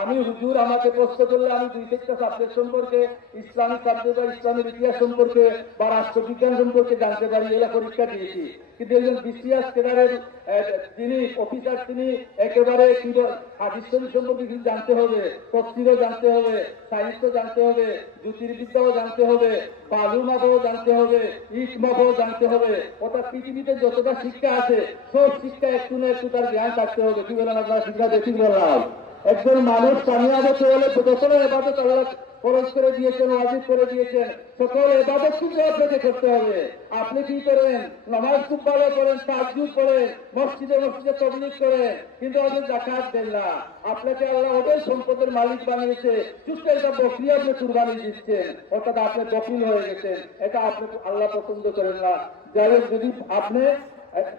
আমি হুজুর আমাকে প্রশ্ন করলে আমি 2-3টা সাবজেক্ট সম্পর্কে, ইসলামিক সাবজেক্ট বা ইসলামের ইতিহাস সম্পর্কে বা রাষ্ট্রবিজ্ঞান সম্পর্কে জানতে পারি, এরা পরীক্ষা দিয়েছি। কিন্তু একজন বিসিএস ক্যাডারের যিনি অফিসার, তিনি একেবারে হাদিস শরীফ সম্পর্কে কিছু জানতে হবে, তফসিরও জানতে হবে, সাহিত্য জানতে হবে, জ্যোতির্বিদ্যাও জানতে হবে, বালু মাপও জানতে হবে, ইট মাপও জানতে হবে। অর্থাৎ পৃথিবীতে যতটা শিক্ষা আছে সব শিক্ষা একটু না একটু তার জ্ঞান থাকতে হবে। কি বলেন আপনারা? শিক্ষা বেশি বললাম। একজন মানুষ কামিয়াব হতে হলে যতটা এবাদত আল্লাহ ফরজ করে দিয়েছেন, ওয়াজিব করে দিয়েছেন, সকল এবাদত কিন্তু আপনাকে করতে হবে। আপনি কি করেন? নামাজ খুব ভালো করেন, তাহাজ্জুদ পড়েন, মসজিদে মসজিদে তাবলীগ করেন, কিন্তু আপনি যাকাত দেন না। আপনাকে আল্লাহ অবৈ সম্পদের মালিক বানিয়েছে, চুপ একটা বকরি আপনি কুরবানি দিচ্ছেন, অর্থাৎ আপনি দখিল হয়ে গেছেন। এটা আপনি আল্লাহ পছন্দ করেন না। যাই হোক, যদি আপনি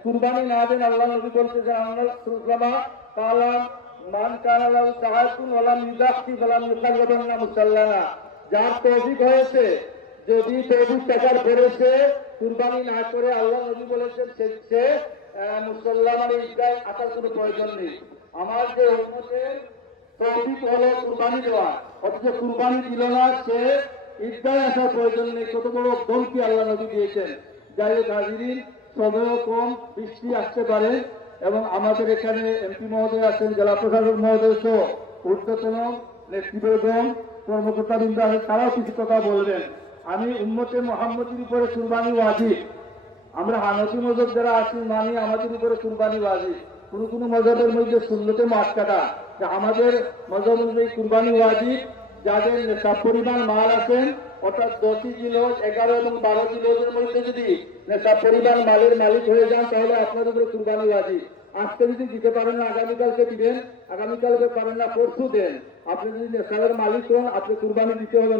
কুরবানি না দেন, আল্লাহ নবী বলতেছেন, আল্লাহ সুরজামা কালাম মান কানা লাহু সাহাতুন ওয়া লাম ইউযাক্কি ফালাম ইউকাল্লিবান্না মুসাল্লানা। যার তৌফিক হয়েছে, যদি তৌফিক টাকার পড়েছে কুরবানি না করে, আল্লাহ নবী বলেছেন সে মুসল্লা মানে ঈদগাহে আসার কোনো প্রয়োজন নেই। আমার যে উম্মতের তৌফিক হলো কুরবানি দেওয়া, অথচ কুরবানি দিল না, সে ঈদগাহে আসার প্রয়োজন নেই। কত বড় দলকি আল্লাহ নবী দিয়েছেন। যাই হোক হাজিরিন, সময়ও কম, বৃষ্টি আসতে পারে এবং আমাদের এখানে এমপি মহোদয় আছেন, জেলা প্রশাসক মহোদয় সহ ঊর্ধ্বতন নেতৃবৃন্দ, কর্মকর্তাবৃন্দ আছেন, তারাও কিছু কথা বলবেন। আমি উম্মতে মুহাম্মদের উপরে কুরবানি ওয়াজিব। আমরা হানফি মযহব যারা আছি মানি আমাদের উপরে কুরবানি ওয়াজিব। কোনো মযহবের মধ্যে সুন্নতে মুআক্কাদা, যে আমাদের মযহব অনুযায়ী কুরবানি ওয়াজিব। যাদের নেশাব পরিমাণ মাল আছেন, অর্থাৎ 10 জিলহজ, 11 এবং 12 জিলহজের মধ্যে যদি নেশাব পরিমাণ মালের মালিক হয়ে যান, তাহলে আপনাদের উপরে কুরবানি ওয়াজিব। আজকে যদি দিতে পারেন না, আগামীকালকে দিবেন, আগামীকালকে পারেন না পরশু দেন। আপনি যদি নেশাবের মালিক হন, আপনি কুরবানি দিতে হবে